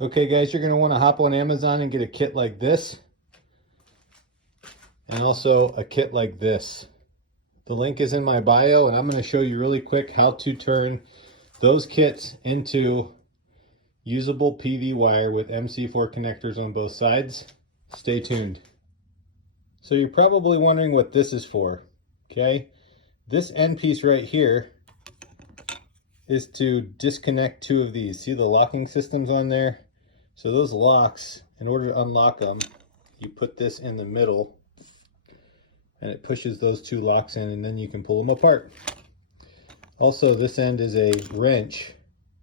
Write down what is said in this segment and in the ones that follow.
Okay guys, you're going to want to hop on Amazon and get a kit like this, and also a kit like this. The link is in my bio, and I'm going to show you really quick how to turn those kits into usable PV wire with MC4 connectors on both sides. Stay tuned. So you're probably wondering what this is for, okay? This end piece right here is to disconnect two of these. See the locking systems on there? So those locks, in order to unlock them, you put this in the middle and it pushes those two locks in, and then you can pull them apart. Also, this end is a wrench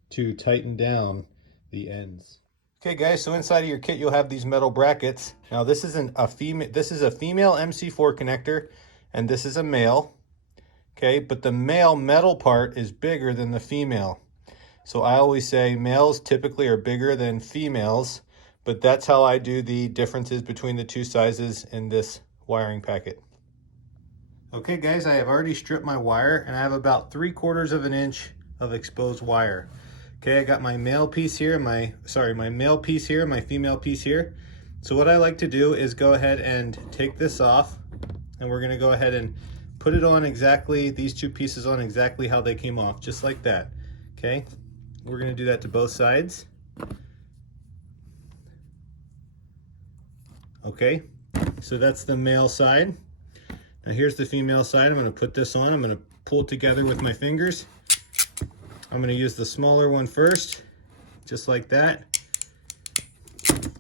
to tighten down the ends. Okay guys, so inside of your kit you'll have these metal brackets. Now this is a female MC4 connector, and this is a male. Okay, but the male metal part is bigger than the female. So I always say males typically are bigger than females, but that's how I do the differences between the two sizes in this wiring packet. Okay guys, I have already stripped my wire, and I have about 3/4 of an inch of exposed wire. Okay, I got my male piece here, my male piece here, my female piece here. So what I like to do is go ahead and take this off, and we're gonna go ahead and put it on exactly, these two pieces on exactly how they came off, just like that, okay? We're gonna do that to both sides. Okay, so that's the male side. Now here's the female side. I'm gonna put this on, I'm gonna pull it together with my fingers. I'm gonna use the smaller one first, just like that.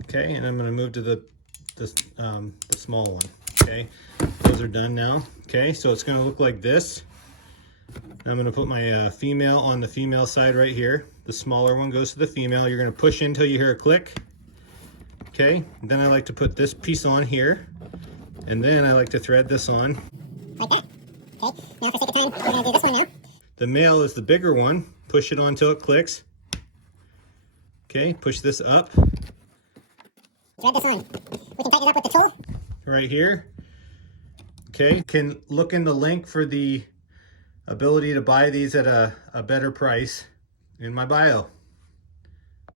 Okay, and I'm gonna move to the small one, okay? Those are done now, okay? So it's gonna look like this. I'm gonna put my female on the female side right here. The smaller one goes to the female. You're gonna push in until you hear a click. Okay, and then I like to put this piece on here, and then I like to thread this on. Like that. Okay, now for sake of time, we're gonna do this one now. The male is the bigger one. Push it on until it clicks. Okay, push this up. Thread this on. We can tighten it up with the tool. Right here. Okay, can look in the link for the ability to buy these at a better price in my bio.